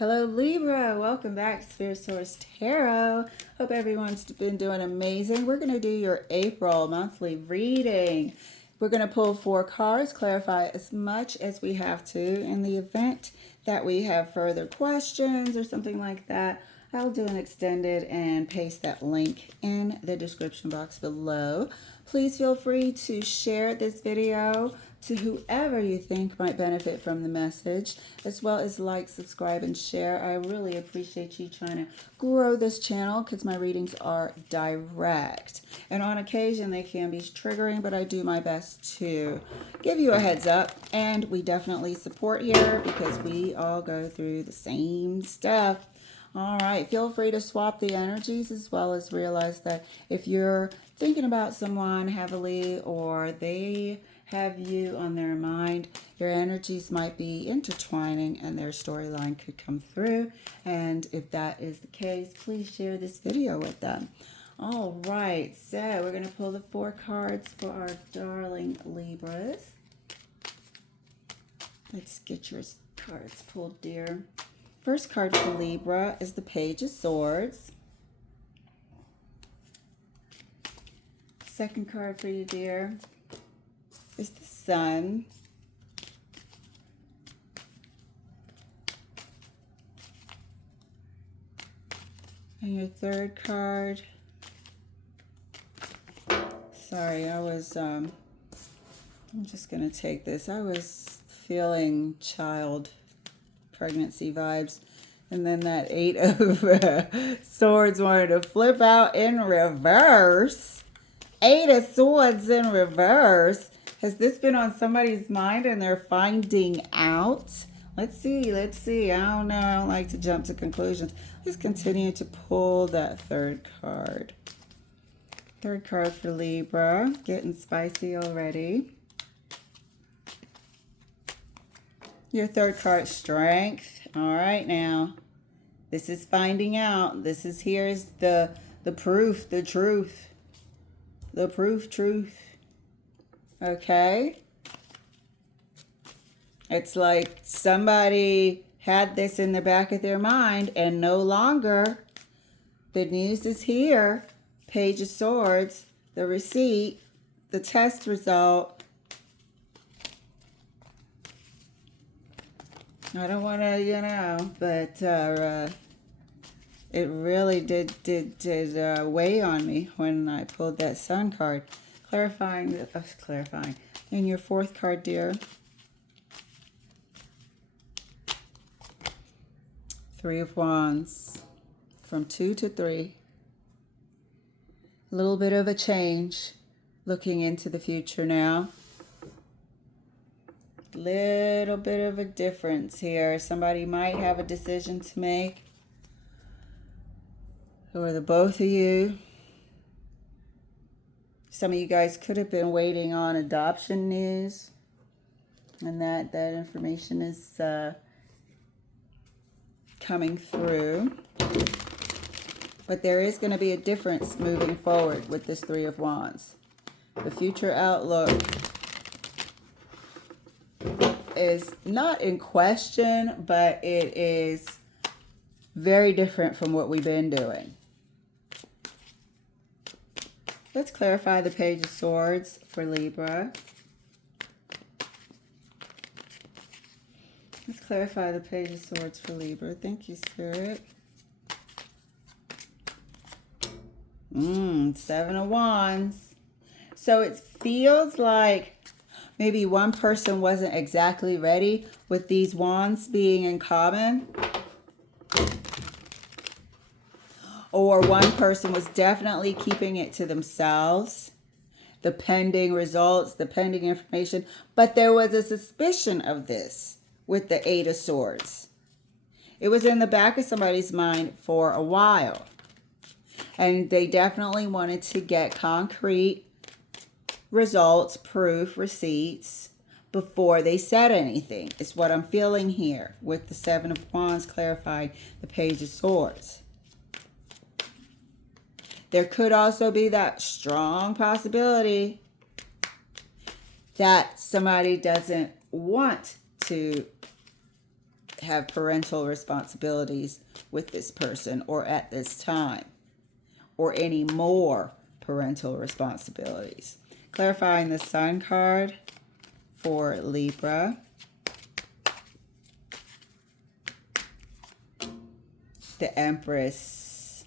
Hello Libra, welcome back to Spirit Source Tarot. Hope everyone's been doing amazing. We're going to do your April monthly reading. We're going to pull 4 cards, clarify as much as we have to. In the event that we have further questions or something like that, I'll do an extended and paste that link in the description box below. Please feel free to share this video to whoever you think might benefit from the message, as well as like, subscribe, and share. I really appreciate you trying to grow this channel because my readings are direct. And on occasion, they can be triggering, but I do my best to give you a heads up. And we definitely support here because we all go through the same stuff. All right, feel free to swap the energies, as well as realize that if you're thinking about someone heavily or they have you on their mind, your energies might be intertwining and their storyline could come through. And if that is the case, please share this video with them. All right, so we're going to pull the 4 cards for our darling Libras. Let's get your cards pulled, dear. First card for Libra is the Page of Swords. Second card for you, dear, is the Sun. And your third card, sorry, I'm just going to take this. I was feeling child pregnancy vibes, and then that 8 of Swords wanted to flip out in reverse. 8 of Swords in reverse. Has this been on somebody's mind and they're finding out? Let's see. I don't know. I don't like to jump to conclusions. Let's continue to pull that third card. Third card for Libra. Getting spicy already. Your third card, Strength. All right, now. This is finding out. Here's the proof, the truth. The truth. Okay? It's like somebody had this in the back of their mind and no longer. The news is here. Page of Swords, the receipt, the test result. I don't want to, but it really did weigh on me when I pulled that Sun card. Clarifying. And your fourth card, dear. 3 of Wands. From 2 to 3. A little bit of a change. Looking into the future now. Little bit of a difference here. Somebody might have a decision to make. Or the both of you. Some of you guys could have been waiting on adoption news. And that information is coming through. But there is going to be a difference moving forward with this 3 of Wands. The future outlook is not in question, but it is very different from what we've been doing. Let's clarify the Page of Swords for Libra. Let's clarify the Page of Swords for Libra. Thank you, Spirit. 7 of Wands. So it feels like maybe one person wasn't exactly ready with these wands being in common. Or one person was definitely keeping it to themselves. The pending results, the pending information. But there was a suspicion of this with the 8 of Swords. It was in the back of somebody's mind for a while. And they definitely wanted to get concrete results, proof, receipts before they said anything. It's what I'm feeling here with the 7 of Wands clarifying the Page of Swords. There could also be that strong possibility that somebody doesn't want to have parental responsibilities with this person or at this time, or any more parental responsibilities. Clarifying the Sun card for Libra. The Empress.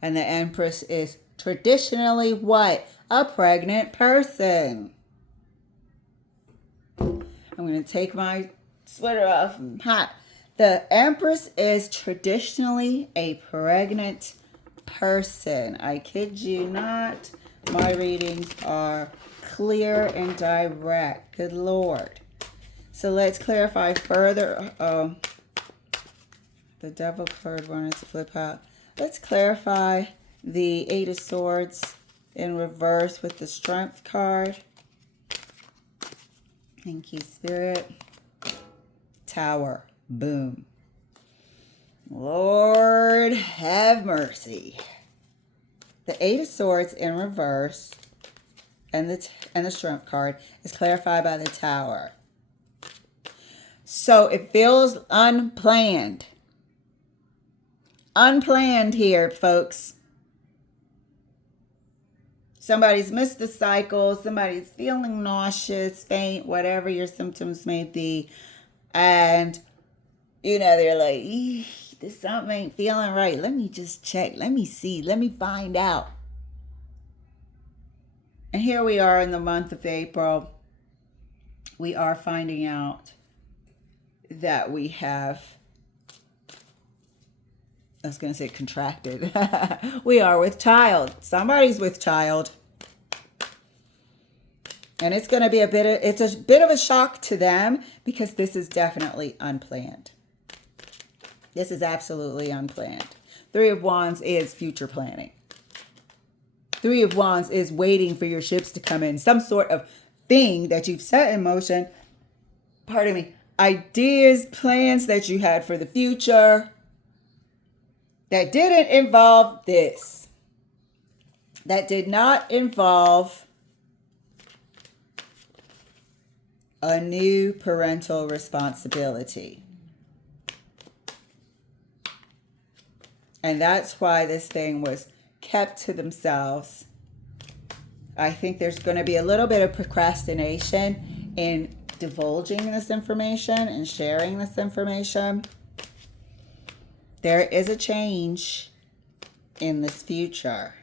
And the Empress is traditionally what? A pregnant person. I'm going to take my sweater off. I'm hot. The Empress is traditionally a pregnant person. I kid you not. My readings are clear and direct. Good Lord. So let's clarify further. The Devil card wanted to flip out. Let's clarify the Eight of Swords in reverse with the Strength card. Thank you, Spirit. Tower. Boom. Lord have mercy. The Eight of Swords in reverse and the Strength card is clarified by the Tower. So it feels unplanned. Unplanned here, folks. Somebody's missed a cycle. Somebody's feeling nauseous, faint, whatever your symptoms may be. And, you know, they're like, this something ain't feeling right. Let me just check. Let me see. Let me find out. And here we are in the month of April. We are finding out that we have, I was going to say contracted. We are with child. Somebody's with child. And it's going to be a bit of a shock to them because this is definitely unplanned. This is absolutely unplanned. Three of Wands is future planning. Three of Wands is waiting for your ships to come in. Some sort of thing that you've set in motion. Pardon me. Ideas, plans that you had for the future that didn't involve this. That did not involve a new parental responsibility. And that's why this thing was kept to themselves. I think there's going to be a little bit of procrastination in divulging this information and sharing this information. There is a change in this future.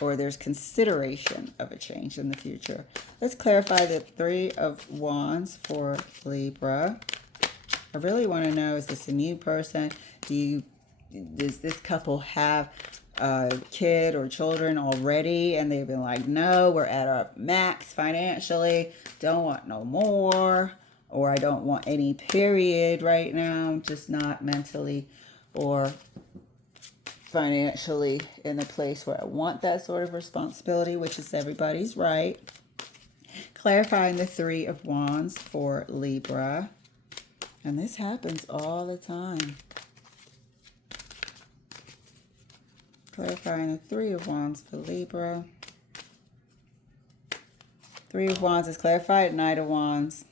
Or there's consideration of a change in the future. Let's clarify the Three of Wands for Libra. I really want to know, is this a new person? Does this couple have a kid or children already? And they've been like, no, we're at our max financially. Don't want no more. Or I don't want any period right now. I'm just not mentally or financially in a place where I want that sort of responsibility, which is everybody's right. Clarifying the Three of Wands for Libra. And this happens all the time. Clarifying the Three of Wands for Libra. Three of Wands is clarified. Knight of Wands.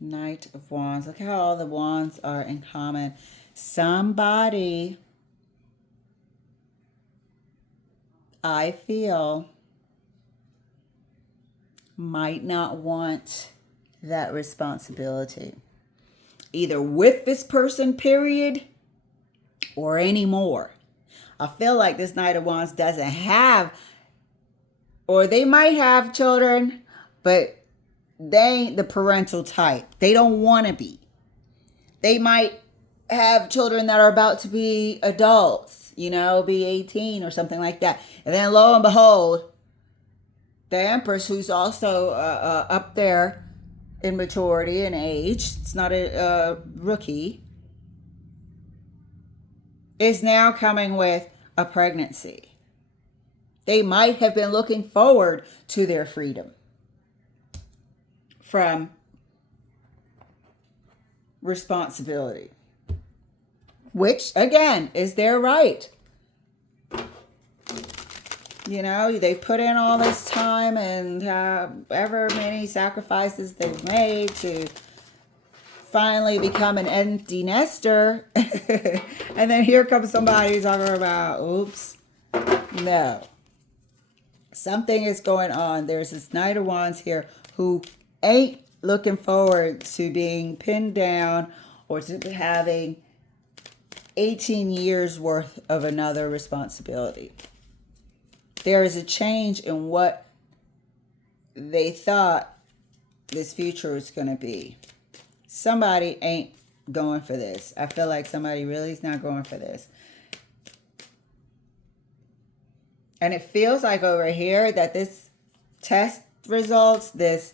Knight of Wands. Look how all the wands are in common. Somebody, I feel, might not want that responsibility. Either with this person, period, or anymore. I feel like this Knight of Wands doesn't have, or they might have children, but they ain't the parental type. They don't want to be. They might have children that are about to be adults, you know, be 18 or something like that. And then lo and behold, the Empress, who's also up there in maturity and age, it's not a rookie, is now coming with a pregnancy. They might have been looking forward to their freedom from responsibility, which again is their right. You know, they put in all this time and however many sacrifices they've made to finally become an empty nester. And then here comes somebody talking about, oops, no. Something is going on. There's this Knight of Wands here who ain't looking forward to being pinned down or to having 18 years worth of another responsibility. There is a change in what they thought this future was going to be. Somebody ain't going for this. I feel like somebody really is not going for this. And it feels like over here that this test results, this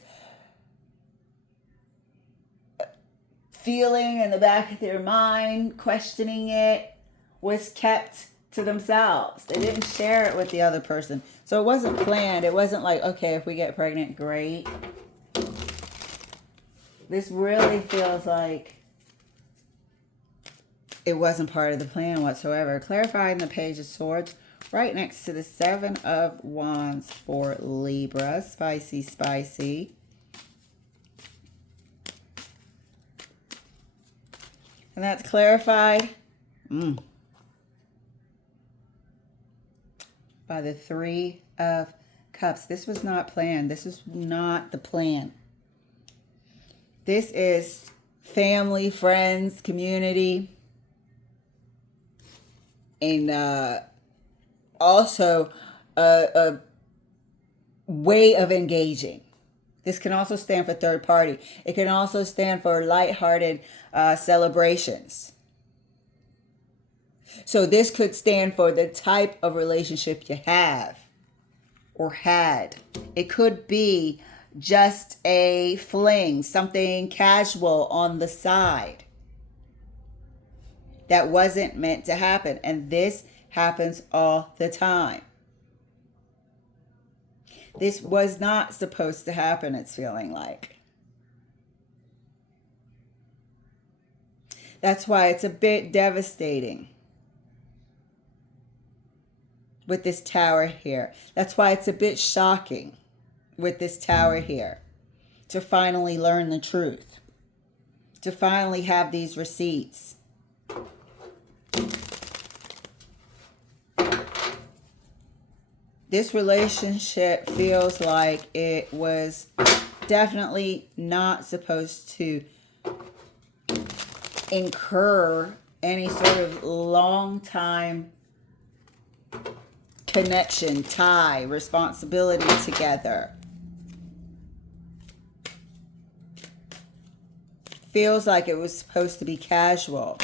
feeling in the back of their mind, questioning it, was kept to themselves. They didn't share it with the other person. So it wasn't planned. It wasn't like, okay, if we get pregnant, great. This really feels like it wasn't part of the plan whatsoever. Clarifying the Page of Swords right next to the Seven of Wands for Libra. Spicy, spicy. And that's clarified by the Three of Cups. This was not planned. This is not the plan. This is family, friends, community, and also a way of engaging. This can also stand for third party. It can also stand for lighthearted celebrations. So this could stand for the type of relationship you have or had. It could be just a fling, something casual on the side that wasn't meant to happen. And this happens all the time. This was not supposed to happen, it's feeling like. That's why it's a bit devastating with this Tower here. That's why it's a bit shocking with this Tower here. To finally learn the truth. To finally have these receipts. This relationship feels like it was definitely not supposed to incur any sort of long time connection, tie, responsibility together. Feels like it was supposed to be casual.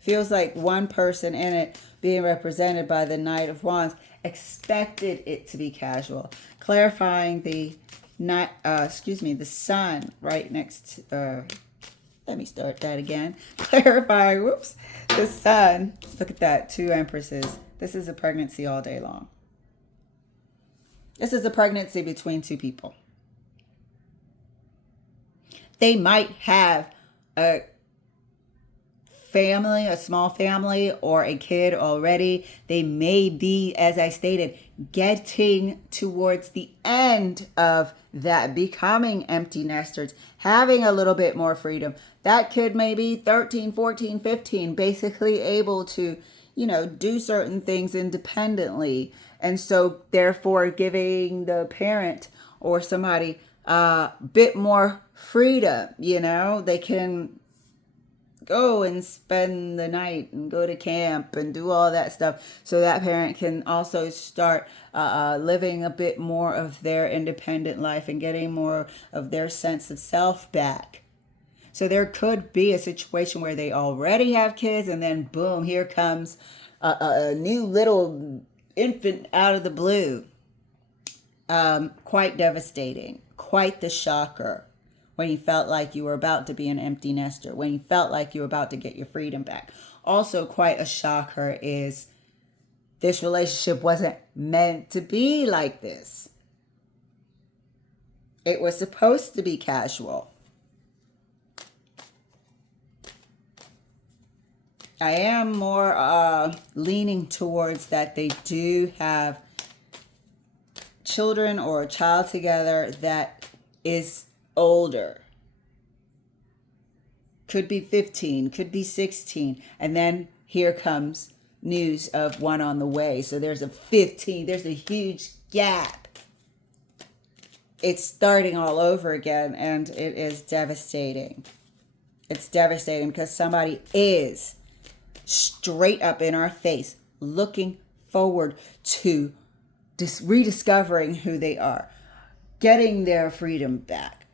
Feels like one person in it, being represented by the Knight of Wands, expected it to be casual. Clarifying the the Sun right next to, let me start that again. Clarifying, whoops, the Sun. Look at that, 2 Empresses. This is a pregnancy all day long. This is a pregnancy between 2 people. They might have a family, a small family, or a kid already. They may be, as I stated, getting towards the end of that, becoming empty nesters, having a little bit more freedom. That kid may be 13, 14, 15, basically able to, do certain things independently. And so therefore giving the parent or somebody a bit more freedom, they can go and spend the night and go to camp and do all that stuff. So that parent can also start living a bit more of their independent life and getting more of their sense of self back. So there could be a situation where they already have kids and then boom, here comes a new little infant out of the blue. Quite devastating, quite the shocker. When you felt like you were about to be an empty nester, when you felt like you were about to get your freedom back. Also quite a shocker is this relationship wasn't meant to be like this. It was supposed to be casual. I am more leaning towards that they do have children or a child together that is older. Could be 15, could be 16. And then here comes news of one on the way. So there's a 15, there's a huge gap. It's starting all over again, and it is devastating. It's devastating because somebody is straight up in our face looking forward to rediscovering who they are, getting their freedom back,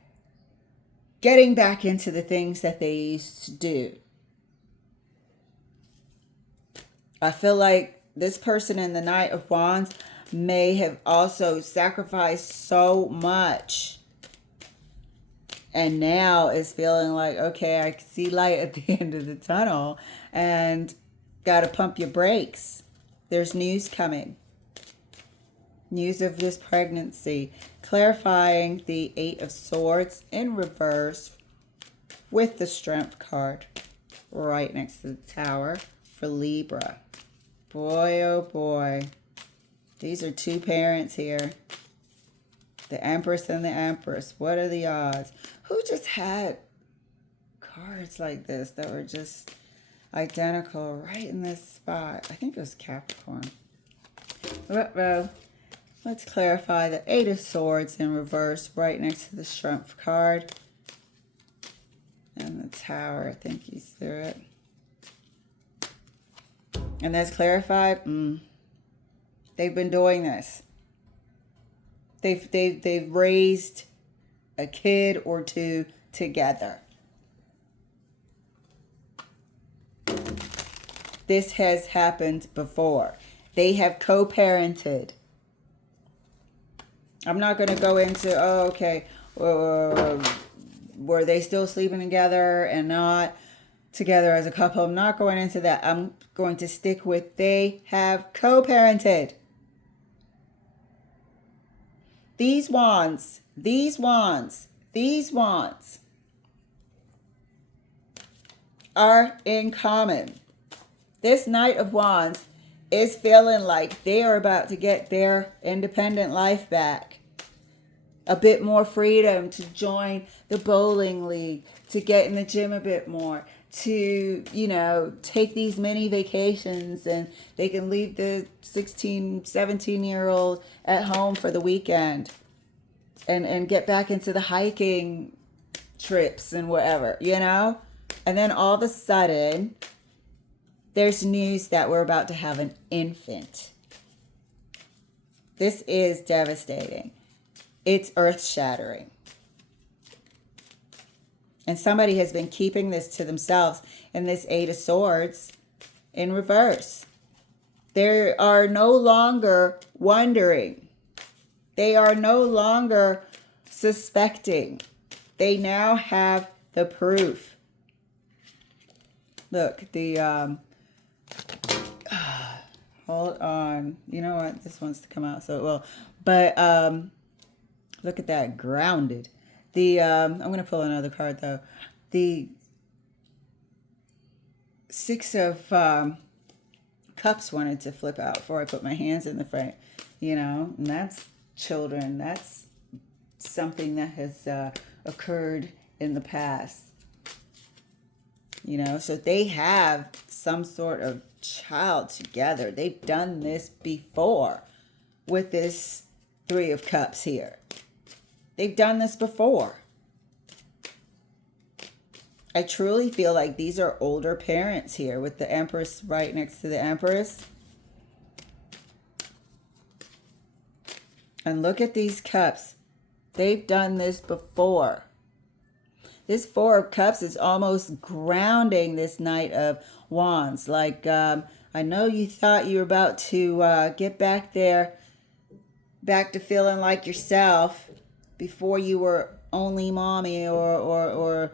getting back into the things that they used to do. I feel like this person in the Knight of Wands may have also sacrificed so much, and now is feeling like, okay, I can see light at the end of the tunnel, and got to pump your brakes. There's news coming. News of this pregnancy. Clarifying the 8 of Swords in reverse with the Strength card right next to the Tower for Libra. Boy, oh boy. These are two parents here. The Empress and the Empress. What are the odds? Who just had cards like this that were just identical right in this spot? I think it was Capricorn. Let's clarify the 8 of Swords in reverse right next to the Strength card. And the Tower, I think you threw it. And that's clarified. They've been doing this. They've raised a kid or two together. This has happened before. They have co-parented. I'm not going to go into, were they still sleeping together and not together as a couple? I'm not going into that. I'm going to stick with they have co-parented. These wands are in common. This Knight of Wands is feeling like they are about to get their independent life back. A bit more freedom to join the bowling league, to get in the gym a bit more, to, take these mini vacations, and they can leave the 16, 17-year-old at home for the weekend and get back into the hiking trips and whatever, And then all of a sudden, there's news that we're about to have an infant. This is devastating. It's earth-shattering. And somebody has been keeping this to themselves in this 8 of Swords in reverse. They are no longer wondering. They are no longer suspecting. They now have the proof. Look, hold on. You know what? This wants to come out, so it will. But look at that, grounded. I'm going to pull another card, though. The 6 of Cups wanted to flip out before I put my hands in the frame, and that's children. That's something that has occurred in the past, So they have some sort of child together. They've done this before with this 3 of Cups here. They've done this before. I truly feel like these are older parents here with the Empress right next to the Empress. And look at these cups. They've done this before. This 4 of Cups is almost grounding this Knight of Wands. Like, I know you thought you were about to get back there, back to feeling like yourself before you were only mommy or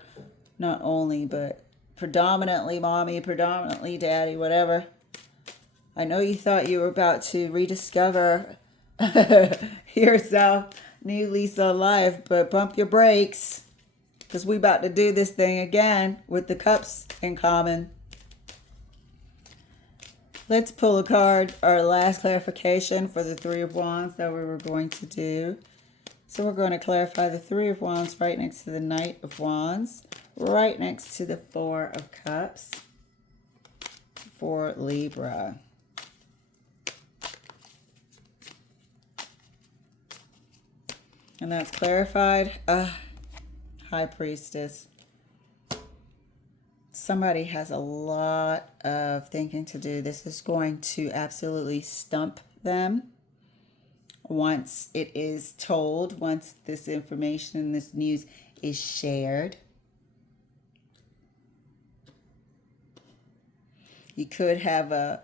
not only, but predominantly mommy, predominantly daddy, whatever. I know you thought you were about to rediscover yourself, new lease on life, but pump your brakes, because we about to do this thing again with the Cups in common. Let's pull a card, our last clarification for the Three of Wands that we were going to do. So we're going to clarify the Three of Wands right next to the Knight of Wands, right next to the Four of Cups for Libra. And that's clarified. High Priestess. Somebody has a lot of thinking to do. This is going to absolutely stump them once it is told, once this information, this news is shared. You could have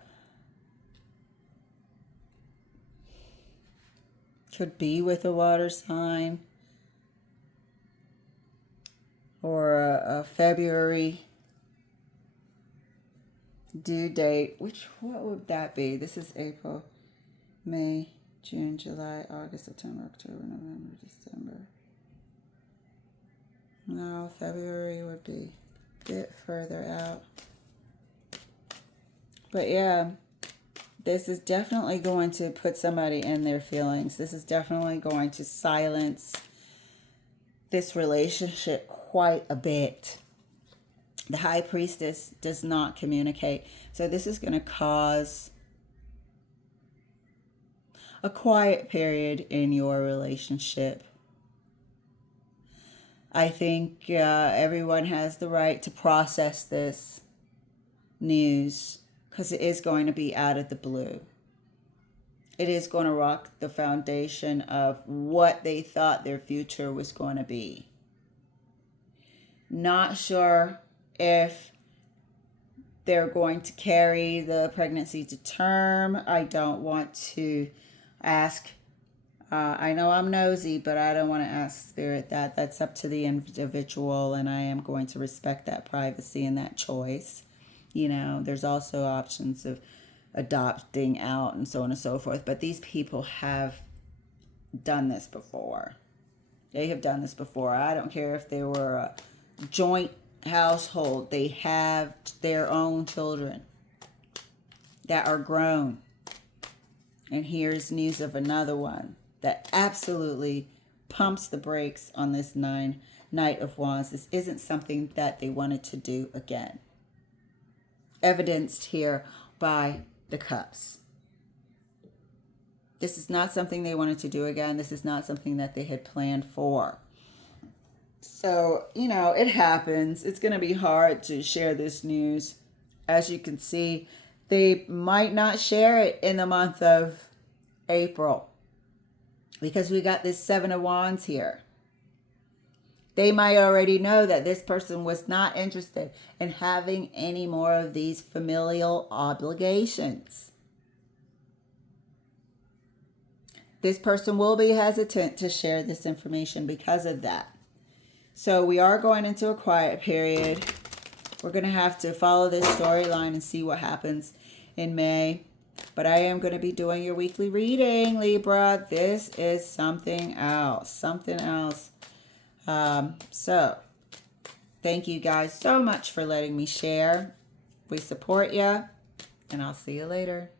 could be with a water sign or a February due date. What would that be? This is April, May, June, July, August, September, October, November, December. No, February would be a bit further out. But yeah, this is definitely going to put somebody in their feelings. This is definitely going to silence this relationship quite a bit. The High Priestess does not communicate. So this is going to cause a quiet period in your relationship. I think everyone has the right to process this news because it is going to be out of the blue. It is going to rock the foundation of what they thought their future was going to be. Not sure if they're going to carry the pregnancy to term. I don't want to ask. I know I'm nosy, but I don't want to ask Spirit that. That's up to the individual, and I am going to respect that privacy and that choice. You know, there's also options of adopting out and so on and so forth. But these people have done this before. They have done this before. I don't care if they were a joint household. They have their own children that are grown. And here's news of another one that absolutely pumps the brakes on this Knight of Wands. This isn't something that they wanted to do again. Evidenced here by the Cups. This is not something they wanted to do again. This is not something that they had planned for. So, you know, it happens. It's going to be hard to share this news. As you can see, they might not share it in the month of April because we got this Seven of Wands here. They might already know that this person was not interested in having any more of these familial obligations. This person will be hesitant to share this information because of that. So we are going into a quiet period. We're going to have to follow this storyline and see what happens in May. But I am going to be doing your weekly reading, Libra. This is something else. Something else. So, thank you guys so much for letting me share. We support you, and I'll see you later.